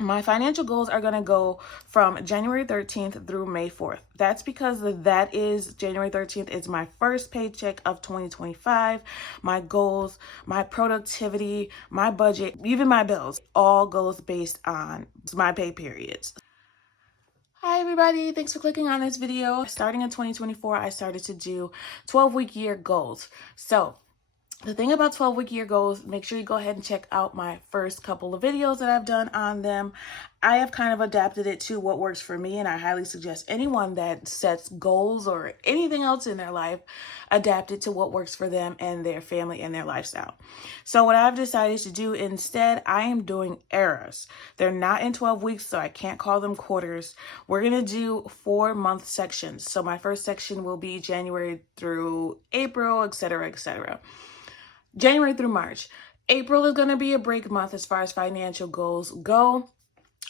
My financial goals are going to go from January 13th through May 4th. That's because that is January 13th is my first paycheck of 2025. My goals, my productivity, my budget, even my bills, all goes based on my pay periods. Hi everybody, thanks for clicking on this video. Starting in 2024, I started to do 12-week year goals. So the thing about 12-week year goals, make sure you go ahead and check out my first couple of videos that I've done on them. I have kind of adapted it to what works for me, and I highly suggest anyone that sets goals or anything else in their life adapt it to what works for them and their family and their lifestyle. So what I've decided to do instead, I am doing eras. They're not in 12 weeks, so I can't call them quarters. We're going to do 4-month sections. So my first section will be January through April, etc., etc. January through March. April is going to be a break month as far as financial goals go,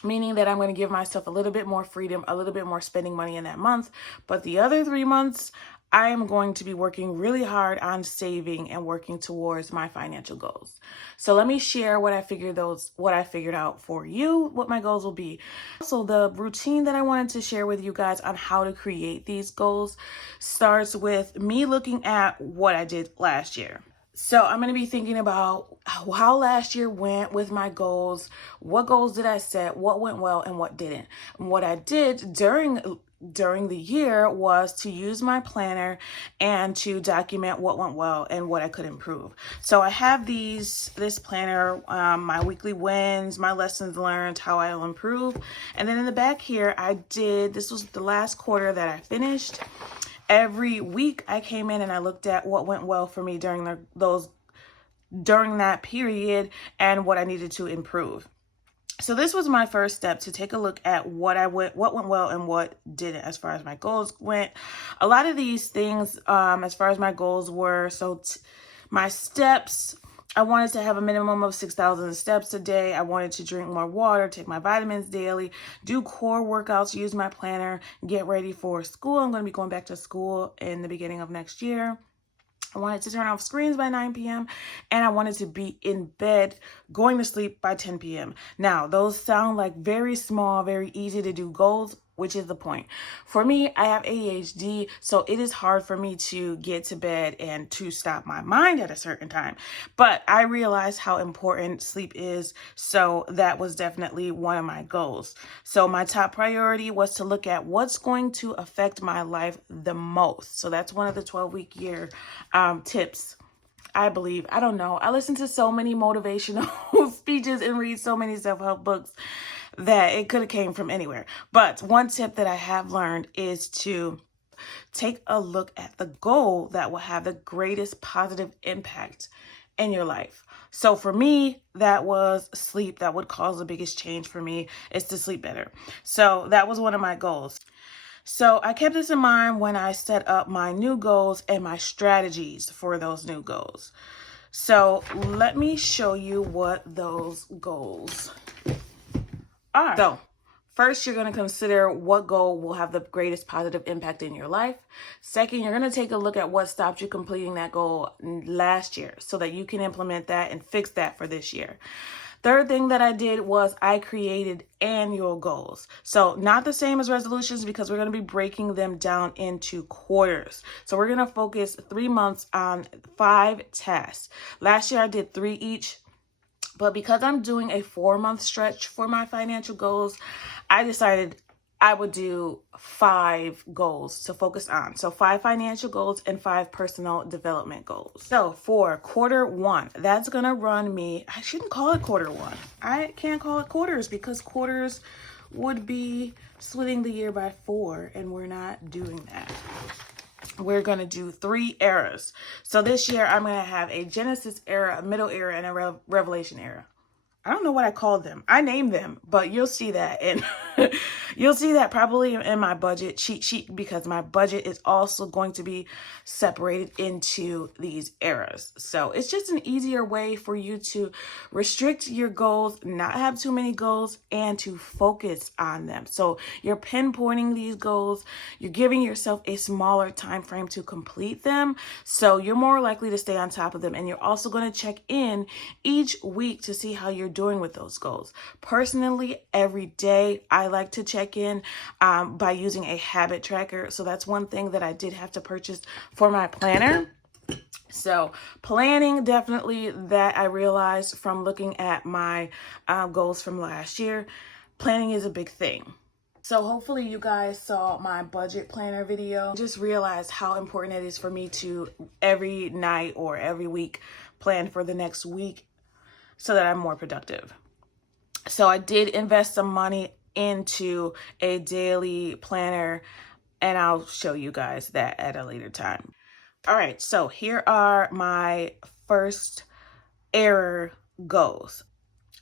meaning that I'm going to give myself a little bit more freedom, a little bit more spending money in that month. But the other 3 months, I am going to be working really hard on saving and working towards my financial goals. So let me share what I figured out for you, what my goals will be. So the routine that I wanted to share with you guys on how to create these goals starts with me looking at what I did last year. So I'm going to be thinking about how last year went with my goals. What goals did I set? What went well and what didn't? And what I did during the year was to use my planner and to document what went well and what I could improve. So I have this planner, my weekly wins, my lessons learned, how I'll improve. And then in the back here, this was the last quarter that I finished. Every week I came in and I looked at what went well for me during that period and what I needed to improve. So this was my first step, to take a look at what went well and what didn't as far as my goals went. A lot of these things, as far as my goals were, my steps, I wanted to have a minimum of 6,000 steps a day. I wanted to drink more water, take my vitamins daily, do core workouts, use my planner, get ready for school. I'm going to be going back to school in the beginning of next year. I wanted to turn off screens by 9 p.m. and I wanted to be in bed, going to sleep by 10 p.m. Now, those sound like very small, very easy to do goals, which is the point. For me, I have ADHD, so it is hard for me to get to bed and to stop my mind at a certain time. But I realized how important sleep is, so that was definitely one of my goals. So my top priority was to look at what's going to affect my life the most. So that's one of the 12-week year tips. I believe, I don't know, I listen to so many motivational speeches and read so many self-help books that it could have came from anywhere. But one tip that I have learned is to take a look at the goal that will have the greatest positive impact in your life. So for me, that was sleep. That would cause the biggest change for me, is to sleep better. So that was one of my goals. So I kept this in mind when I set up my new goals and my strategies for those new goals. So let me show you what those goals are. So first, you're going to consider what goal will have the greatest positive impact in your life. Second, you're going to take a look at what stopped you completing that goal last year so that you can implement that and fix that for this year. Third thing that I did was I created annual goals. So not the same as resolutions, because we're going to be breaking them down into quarters. So we're going to focus 3 months on 5 tasks. Last year I did 3 each. But because I'm doing a 4-month stretch for my financial goals, I decided I would do 5 goals to focus on. So 5 financial goals and 5 personal development goals. So for quarter 1, that's going to run me, I shouldn't call it quarter 1. I can't call it quarters, because quarters would be splitting the year by 4, and we're not doing that. We're going to do 3 eras. So this year I'm going to have a Genesis era, a middle era, and a Revelation era. I don't know what I called them. I named them, but you'll see that. And you'll see that probably in my budget cheat sheet, because my budget is also going to be separated into these eras. So it's just an easier way for you to restrict your goals, not have too many goals, and to focus on them. So you're pinpointing these goals. You're giving yourself a smaller time frame to complete them. So you're more likely to stay on top of them. And you're also going to check in each week to see how you're doing with those goals. Personally, every day I like to check in by using a habit tracker. So that's one thing that I did have to purchase for my planner. So planning, definitely, that I realized from looking at my goals from last year, planning is a big thing. So hopefully you guys saw my budget planner video. Just realized how important it is for me to every night or every week plan for the next week so that I'm more productive. So I did invest some money into a daily planner, and I'll show you guys that at a later time. All right, so here are my first error goals.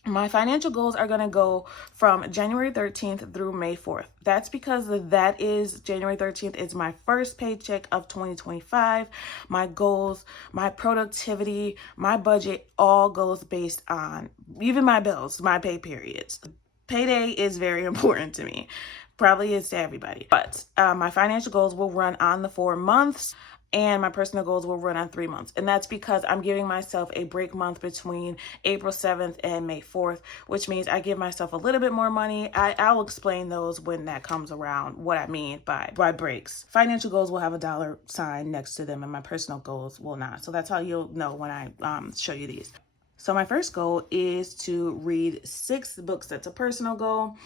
My financial goals are going to go from January 13th through May 4th. That's because that is January 13th is my first paycheck of 2025. My goals, my productivity, my budget all goes based on even my bills, my pay periods. Payday is very important to me. Probably is to everybody. But my financial goals will run on the 4 months, and my personal goals will run on 3 months. And that's because I'm giving myself a break month between April 7th and May 4th, which means I give myself a little bit more money. I'll explain those when that comes around, what I mean by breaks. Financial goals will have a dollar sign next to them, and my personal goals will not. So that's how you'll know when I show you these. So my first goal is to read 6 books. That's a personal goal.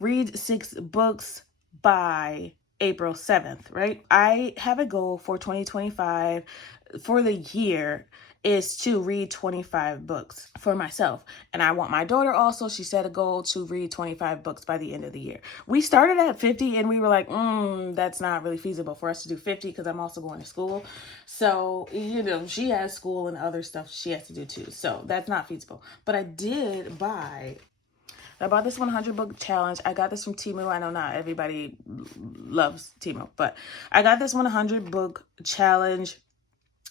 Read 6 books by April 7th, right? I have a goal for 2025 for the year is to read 25 books for myself. And I want my daughter also, she set a goal to read 25 books by the end of the year. We started at 50 and we were like, that's not really feasible for us to do 50 because I'm also going to school. So, she has school and other stuff she has to do too. So that's not feasible. But I bought this 100 book challenge. I got this from Temu. I know not everybody loves Temu, but I got this 100 book challenge.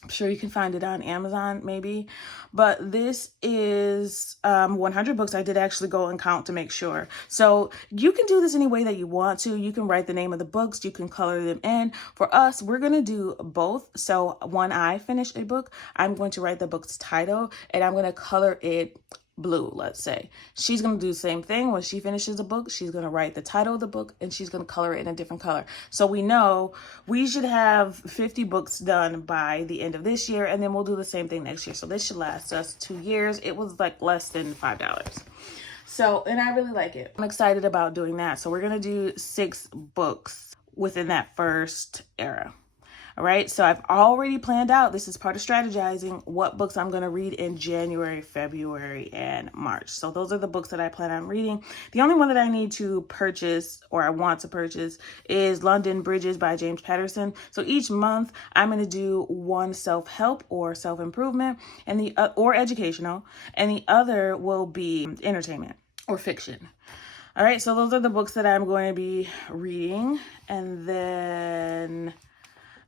I'm sure you can find it on Amazon maybe, but this is 100 books. I did actually go and count to make sure. So you can do this any way that you want to. You can write the name of the books. You can color them in. For us, we're going to do both. So when I finish a book, I'm going to write the book's title and I'm going to color it blue, let's say. She's going to do the same thing. When she finishes a book, she's going to write the title of the book and she's going to color it in a different color. So we know we should have 50 books done by the end of this year, and then we'll do the same thing next year. So this should last us 2 years. It was like less than $5. So, and I really like it. I'm excited about doing that. So we're going to do 6 books within that first era. All right, so I've already planned out, this is part of strategizing, what books I'm going to read in January, February, and March. So those are the books that I plan on reading. The only one that I need to purchase, or I want to purchase, is London Bridges by James Patterson. So each month, I'm going to do one self-help or self-improvement, and or educational, and the other will be entertainment or fiction. All right, so those are the books that I'm going to be reading, and then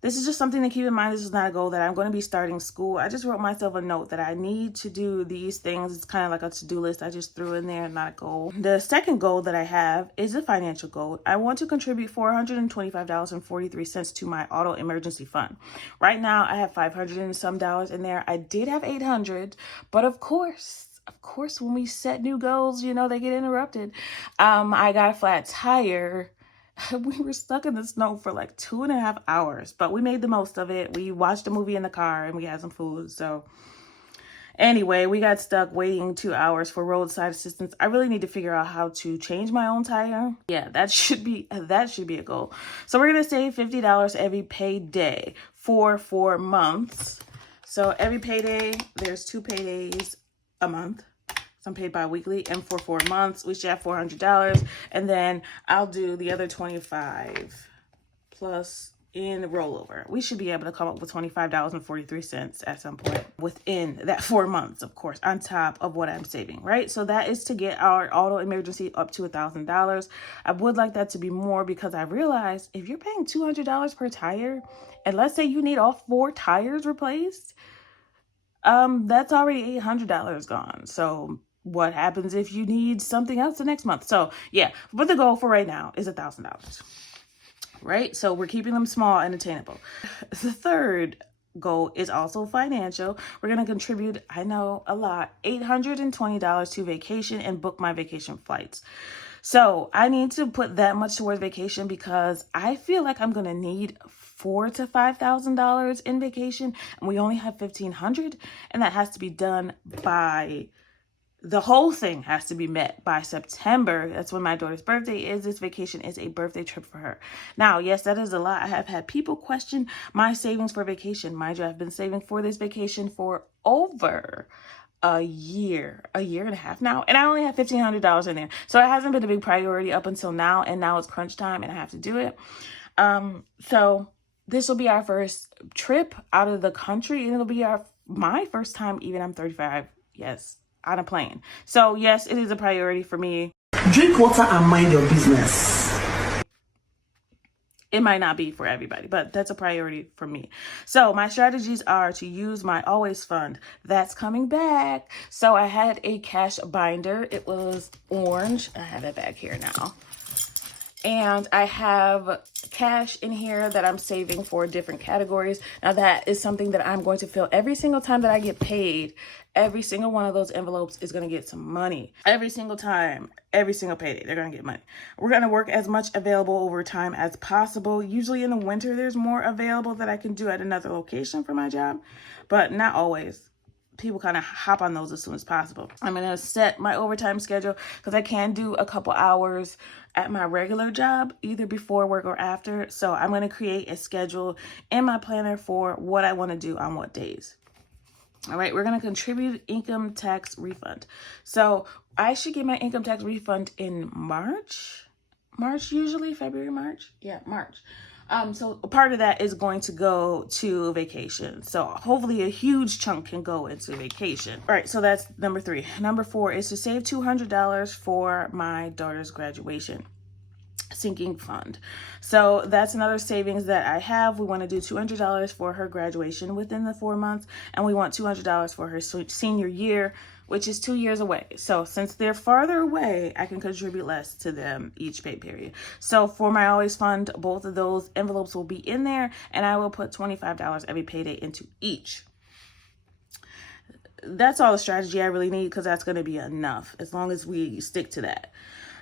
this is just something to keep in mind. This is not a goal that I'm going to be starting school. I just wrote myself a note that I need to do these things. It's kind of like a to-do list. I just threw in there, not a goal. The second goal that I have is a financial goal. I want to contribute $425.43 to my auto emergency fund. Right now, I have $500 and some dollars in there. I did have $800, but of course, when we set new goals, they get interrupted. I got a flat tire. We were stuck in the snow for like 2.5 hours, but we made the most of it. We watched a movie in the car and we had some food. So anyway, we got stuck waiting 2 hours for roadside assistance. I really need to figure out how to change my own tire. Yeah, that should be a goal. So we're going to save $50 every payday for 4 months. So every payday, there's 2 paydays a month. So I'm paid bi-weekly, and for 4 months, we should have $400. And then I'll do the other 25 plus in rollover. We should be able to come up with $25.43 at some point within that 4 months, of course, on top of what I'm saving, right? So that is to get our auto emergency up to $1,000. I would like that to be more because I realized if you're paying $200 per tire, and let's say you need all 4 tires replaced, that's already $800 gone. So what happens if you need something else the next month? So yeah, but the goal for right now is $1,000, right? So we're keeping them small and attainable. The third goal is also financial. We're going to contribute, I know, a lot, $820 to vacation and book my vacation flights. So I need to put that much towards vacation because I feel like I'm going to need $4,000 to $5,000 in vacation, and we only have $1,500, and that has to be done by, the whole thing has to be met by September. That's when my daughter's birthday is. This vacation is a birthday trip for her. Now, yes, that is a lot. I have had people question my savings for vacation. Mind you, I've been saving for this vacation for over a year and a half now, and I only have $1,500 in there. So it hasn't been a big priority up until now, and now it's crunch time and I have to do it. So this will be our first trip out of the country, and it'll be my first time, even I'm 35. Yes, on a plane. So yes, it is a priority for me. Drink water and mind your business. It might not be for everybody, but that's a priority for me. So my strategies are to use my Always Fund. That's coming back. So I had a cash binder. It was orange. I have it back here now. And I have cash in here that I'm saving for different categories. Now that is something that I'm going to fill every single time that I get paid. Every single one of those envelopes is going to get some money. Every single time, every single payday, they're going to get money. We're going to work as much available overtime as possible. Usually in the winter, there's more available that I can do at another location for my job, but not always. People kind of hop on those as soon as possible. I'm going to set my overtime schedule because I can do a couple hours at my regular job, either before work or after. So I'm going to create a schedule in my planner for what I want to do on what days. All right, we're going to contribute income tax refund. So I should get my income tax refund in March usually, February, March. Yeah, March. So part of that is going to go to vacation. So hopefully a huge chunk can go into vacation. All right, so that's number 3. Number 4 is to save $200 for my daughter's graduation sinking fund. So that's another savings that I have. We want to do $200 for her graduation within the 4 months, and we want $200 for her senior year, which is 2 years away. So since they're farther away, I can contribute less to them each pay period. So for my Always Fund, both of those envelopes will be in there, and I will put $25 every payday into each. That's all the strategy I really need, because that's going to be enough as long as we stick to that.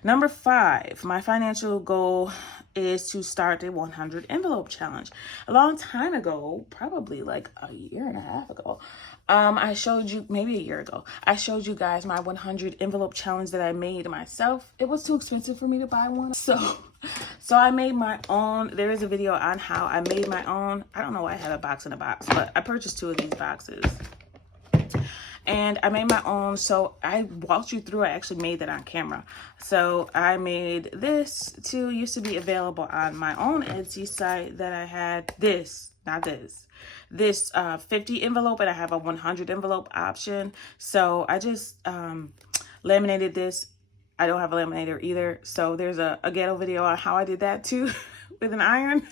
Number 5, my financial goal is to start a 100 envelope challenge. A long time ago, probably like a year and a half ago, I showed you, maybe a year ago, I showed you guys my 100 envelope challenge that I made myself. It was too expensive for me to buy one. So I made my own. There is a video on how I made my own. I don't know why I had a box in a box, but I purchased 2 of these boxes. And I made my own, so I walked you through. I actually made that on camera. So I made this too. Used to be available on my own Etsy site that I had this 50 envelope, and I have a 100 envelope option. So I just laminated this. I don't have a laminator either. So there's a ghetto video on how I did that too with an iron.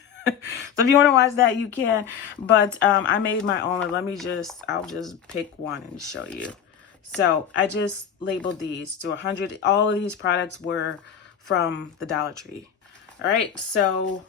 So if you want to watch that, you can. But I made my own. I'll just pick one and show you. So I just labeled these to 100. All of these products were from the Dollar Tree. All right, so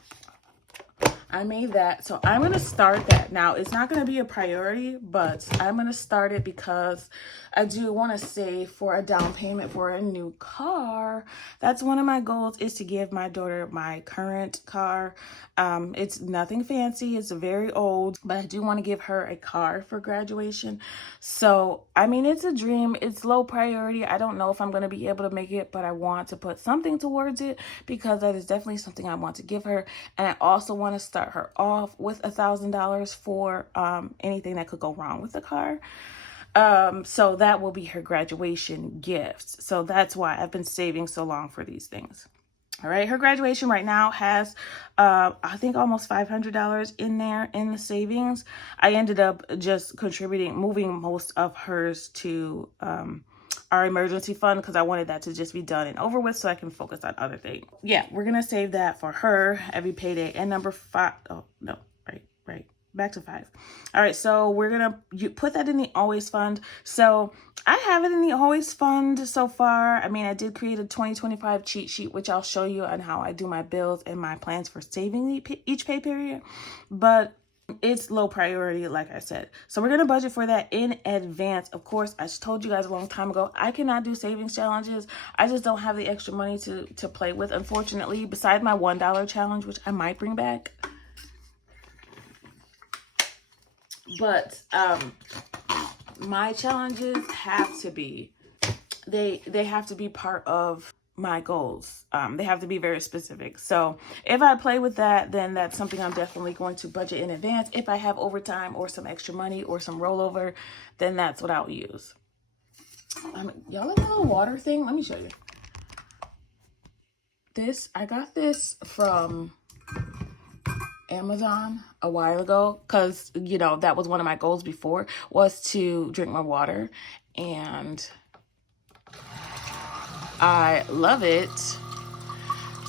I made that. So I'm going to start that. Now, it's not going to be a priority, but I'm going to start it because I do want to save for a down payment for a new car. That's one of my goals, is to give my daughter my current car. It's nothing fancy. It's very old, but I do want to give her a car for graduation. So, I mean, it's a dream. It's low priority. I don't know if I'm going to be able to make it, but I want to put something towards it because that is definitely something I want to give her. And I also want to start her off with $1,000 for anything that could go wrong with the car. So that will be her graduation gift. So that's why I've been saving so long for these things. All right, her graduation right now has, I think, almost $500 in there in the savings. I ended up just moving most of hers to our emergency fund because I wanted that to just be done and over with so I can focus on other things. Yeah, we're going to save that for her every payday. And number 5, oh, no, right. Back to 5. All right, so we're going to put that in the Always Fund. So I have it in the Always Fund so far. I mean, I did create a 2025 cheat sheet, which I'll show you on how I do my bills and my plans for saving each pay period. But It's low priority, like I said. So we're going to budget for that in advance. Of course, I told you guys a long time ago, I cannot do savings challenges. I just don't have the extra money to play with, unfortunately, besides my $1 challenge, which I might bring back. But my challenges have to be, they have to be part of my goals. They have to be very specific. So if I play with that, then that's something I'm definitely going to budget in advance. If I have overtime or some extra money or some rollover, then that's what I'll use. Y'all like that little water thing? Let me show you. I got this from Amazon a while ago, because you know that was one of my goals before, was to drink more water, and I love it.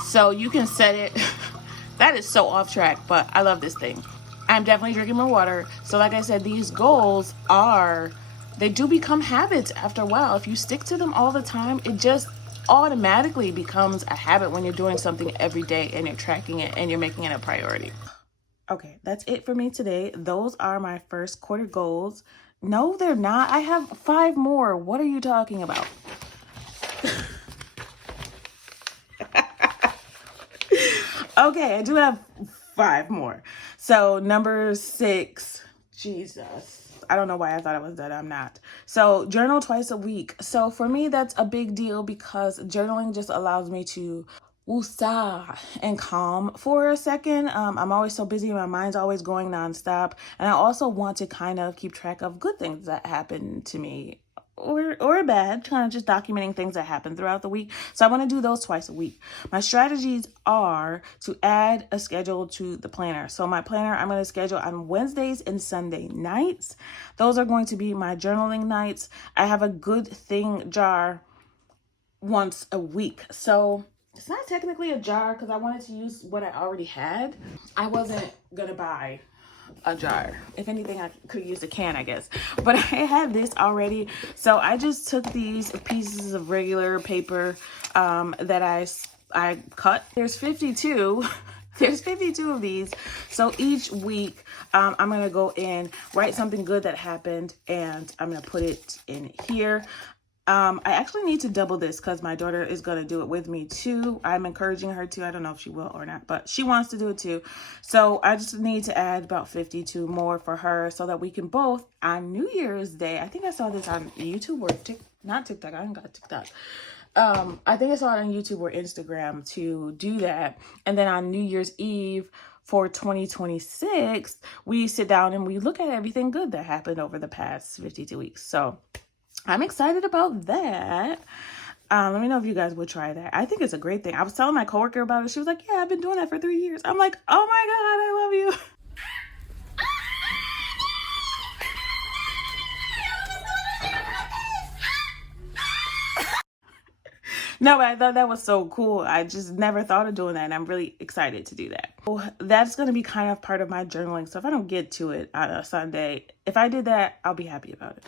So you can set it. That is so off track, but I love this thing. I'm definitely drinking more water. So like I said, these goals they do become habits after a while. If you stick to them all the time, it just automatically becomes a habit when you're doing something every day and you're tracking it and you're making it a priority. Okay, that's it for me today. Those are my first quarter goals. No, they're not. I have 5 more. What are you talking about? Okay, I do have 5 more. So number 6, Jesus. I don't know why I thought I was done. I'm not. So journal twice a week. So for me, that's a big deal because journaling just allows me to woosah and calm for a second. I'm always so busy. My mind's always going nonstop. And I also want to kind of keep track of good things that happen to me or bad, kind of just documenting things that happen throughout the week. So I want to do those twice a week. My strategies are to add a schedule to the planner. So my planner, I'm going to schedule on Wednesdays and Sunday nights. Those are going to be my journaling nights. I have a good thing jar once a week. So it's not technically a jar because I wanted to use what I already had. I wasn't going to buy a jar. If anything, I could use a can, I guess. But I had this already. So I just took these pieces of regular paper that I cut. There's 52. There's 52 of these. So each week, I'm going to go in, write something good that happened, and I'm going to put it in here. I actually need to double this because my daughter is going to do it with me too. I'm encouraging her to. I don't know if she will or not, but she wants to do it too. So I just need to add about 52 more for her so that we can both on New Year's Day. I think I saw this on YouTube or not TikTok. I haven't got TikTok. I think I saw it on YouTube or Instagram to do that. And then on New Year's Eve for 2026, we sit down and we look at everything good that happened over the past 52 weeks. So I'm excited about that. Let me know if you guys would try that. I think it's a great thing. I was telling my coworker about it. She was like, yeah, I've been doing that for 3 years. I'm like, oh my God, I love you. No, but I thought that was so cool. I just never thought of doing that, and I'm really excited to do that. Well, that's going to be kind of part of my journaling. So if I don't get to it on a Sunday, if I did that, I'll be happy about it.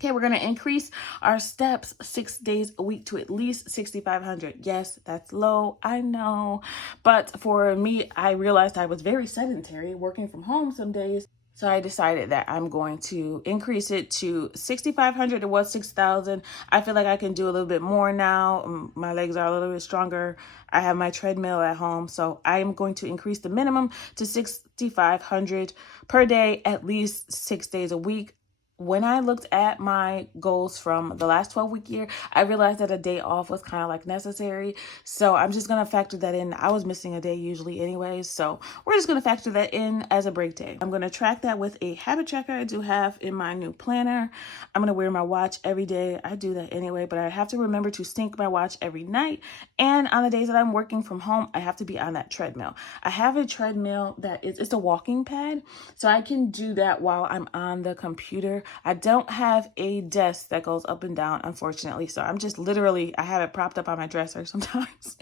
Okay, we're going to increase our steps 6 days a week to at least 6,500. Yes, that's low, I know. But for me, I realized I was very sedentary, working from home some days. So I decided that I'm going to increase it to 6,500. It was 6,000. I feel like I can do a little bit more now. My legs are a little bit stronger. I have my treadmill at home. So I'm going to increase the minimum to 6,500 per day, at least 6 days a week. When I looked at my goals from the last 12-week year, I realized that a day off was kind of like necessary. So I'm just going to factor that in. I was missing a day usually anyways. So we're just going to factor that in as a break day. I'm going to track that with a habit tracker I do have in my new planner. I'm going to wear my watch every day. I do that anyway, but I have to remember to sync my watch every night. And on the days that I'm working from home, I have to be on that treadmill. I have a treadmill it's a walking pad. So I can do that while I'm on the computer. I don't have a desk that goes up and down, unfortunately. So I'm just literally, I have it propped up on my dresser sometimes.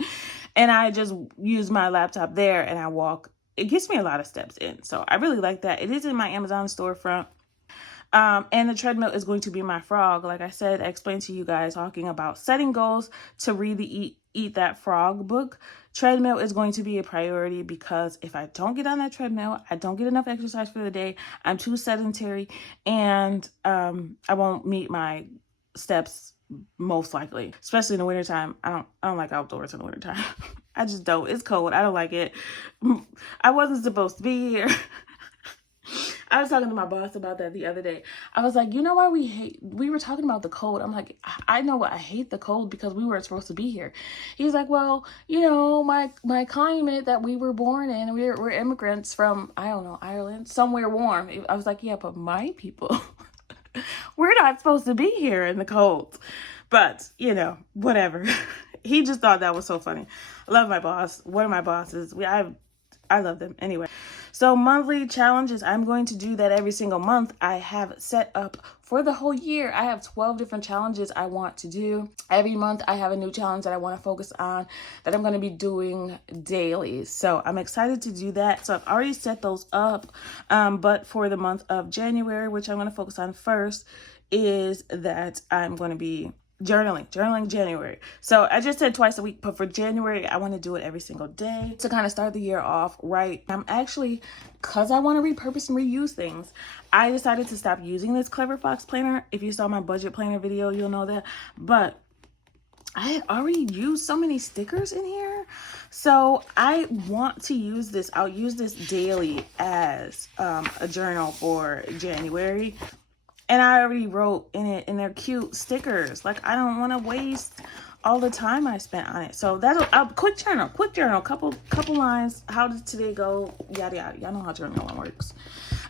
And I just use my laptop there and I walk. It gets me a lot of steps in. So I really like that. It is in my Amazon storefront. And the treadmill is going to be my frog. Like I said, I explained to you guys talking about setting goals to really eat that frog book. Treadmill is going to be a priority because if I don't get on that treadmill, I don't get enough exercise for the day. I'm too sedentary, and I won't meet my steps most likely, especially in the wintertime. I don't like outdoors in the wintertime. I just don't. It's cold. I don't like it. I wasn't supposed to be here. I was talking to my boss about that the other day. I was like, you know why we were talking about the cold. I'm like, I know what I hate the cold because we weren't supposed to be here. He's like, well, you know, my climate that we were born in, we're immigrants from, I don't know, Ireland, somewhere warm. I was like, yeah, but my people, we're not supposed to be here in the cold. But, you know, whatever. He just thought that was so funny. I love my boss. One of my bosses. I love them. Anyway, so monthly challenges, I'm going to do that every single month. I have set up for the whole year. I have 12 different challenges I want to do. Every month I have a new challenge that I want to focus on that I'm going to be doing daily. So I'm excited to do that. So I've already set those up. But for the month of January, which I'm going to focus on first, is that I'm going to be journaling January. So I just said twice a week, but for January, I want to do it every single day to kind of start the year off right. I'm actually, because I want to repurpose and reuse things, I decided to stop using this Clever Fox planner. If you saw my budget planner video, you'll know that. But I had already used so many stickers in here. So I want to use this. I'll use this daily as a journal for January. And I already wrote in it, and they're cute stickers. Like, I don't want to waste all the time I spent on it. So that'll, quick journal, couple lines. How did today go? Yada, yada. Y'all know how journaling works.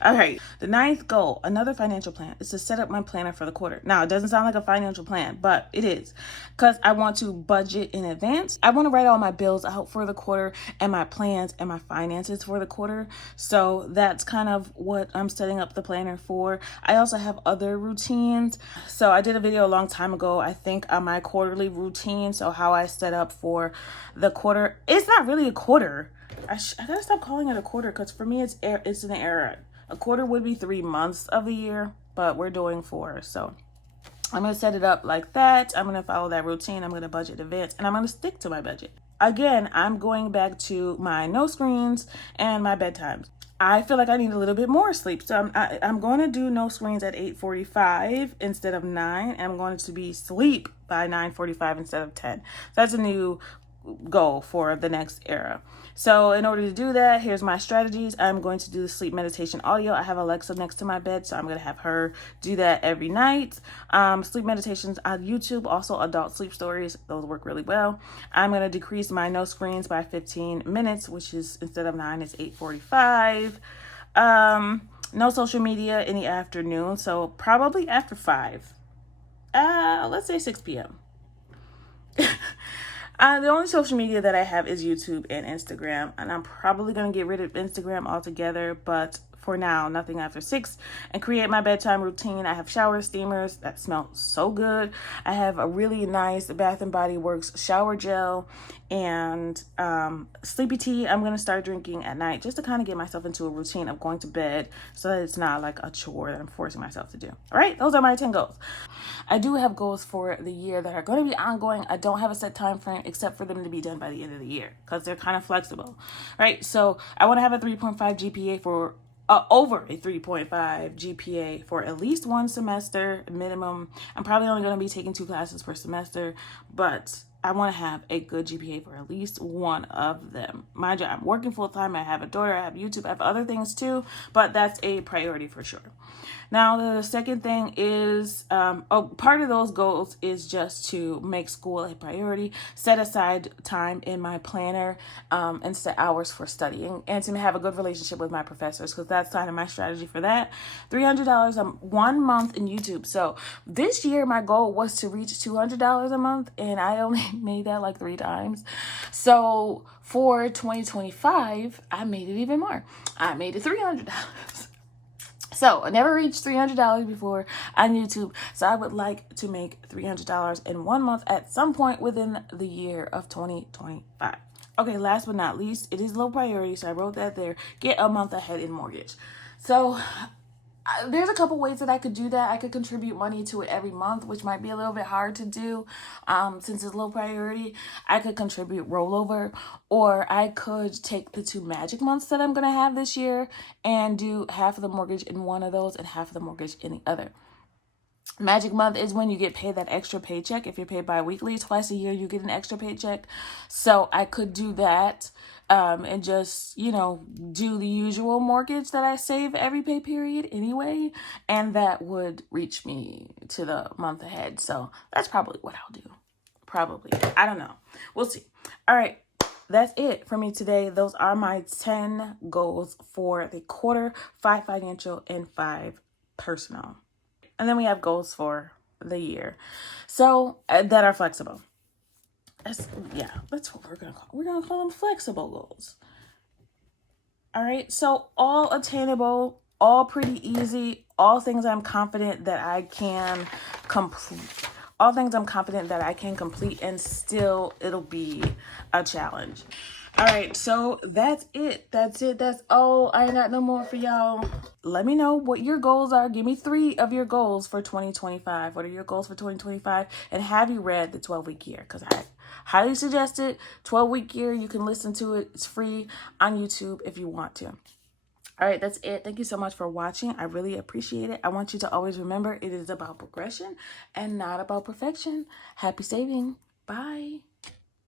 Okay, the 9th goal, another financial plan, is to set up my planner for the quarter. Now, it doesn't sound like a financial plan, but it is, because I want to budget in advance. I want to write all my bills out for the quarter and my plans and my finances for the quarter. So that's kind of what I'm setting up the planner for. I also have other routines. So I did a video a long time ago, I think, on my quarterly routine. So how I set up for the quarter. It's not really a quarter. I gotta stop calling it a quarter, because for me it's an error. A quarter would be 3 months of the year, but we're doing 4. So I'm going to set it up like that. I'm going to follow that routine. I'm going to budget events, and I'm going to stick to my budget. Again, I'm going back to my no screens and my bedtimes. I feel like I need a little bit more sleep. So I'm going to do no screens at 8:45 instead of 9. And I'm going to be asleep by 9:45 instead of 10. So that's a new goal for the next era. So in order to do that, here's my strategies. I'm going to do the sleep meditation audio. I have Alexa next to my bed, so I'm going to have her do that every night. Sleep meditations on YouTube, also adult sleep stories. Those work really well. I'm going to decrease my no screens by 15 minutes, which is, instead of 9, it's 8:45. No social media in the afternoon, so probably after 5. Let's say 6 p.m. The only social media that I have is YouTube and Instagram, and I'm probably going to get rid of Instagram altogether, but for now, nothing after 6, and create my bedtime routine. I have shower steamers that smell so good. I have a really nice Bath & Body Works shower gel, and sleepy tea I'm going to start drinking at night, just to kind of get myself into a routine of going to bed, so that it's not like a chore that I'm forcing myself to do. All right, those are my 10 goals. I do have goals for the year that are going to be ongoing. I don't have a set time frame, except for them to be done by the end of the year, because they're kind of flexible, right? So I want to have a 3.5 GPA for over a 3.5 GPA for at least 1 semester minimum. I'm probably only going to be taking 2 classes per semester, but I want to have a good GPA for at least one of them. Mind you, I'm working full time. I have a daughter. I have YouTube. I have other things too, but that's a priority for sure. Now, the second thing is, part of those goals is just to make school a priority, set aside time in my planner, and set hours for studying, and to have a good relationship with my professors, because that's kind of my strategy for that. $300 1 month in YouTube. So this year, my goal was to reach $200 a month, and I only made that like 3 times. So for 2025, I made it even more. I made it $300. So I never reached $300 before on YouTube. So I would like to make $300 in 1 month at some point within the year of 2025. Okay, last but not least, it is low priority. So I wrote that there. Get a month ahead in mortgage. So there's a couple ways that I could do that. I could contribute money to it every month, which might be a little bit hard to do since it's low priority. I could contribute rollover, or I could take the 2 magic months that I'm going to have this year and do half of the mortgage in one of those and half of the mortgage in the other. Magic month is when you get paid that extra paycheck. If you're paid bi-weekly, twice a year, you get an extra paycheck. So I could do that and just, do the usual mortgage that I save every pay period anyway. And that would reach me to the month ahead. So that's probably what I'll do. Probably. I don't know. We'll see. All right. That's it for me today. Those are my 10 goals for the quarter, 5 financial and 5 personal. And then we have goals for the year. So that are flexible. That's what we're going to call. We're going to call them flexible goals. All right. So all attainable, all pretty easy, all things I'm confident that I can complete. All things I'm confident that I can complete, and still it'll be a challenge. All right, so that's it. That's all. I ain't got no more for y'all. Let me know what your goals are. Give me 3 of your goals for 2025. What are your goals for 2025? And have you read the 12-week year? Because I highly suggest it. 12-week year, you can listen to it. It's free on YouTube if you want to. All right, that's it. Thank you so much for watching. I really appreciate it. I want you to always remember it is about progression and not about perfection. Happy saving. Bye.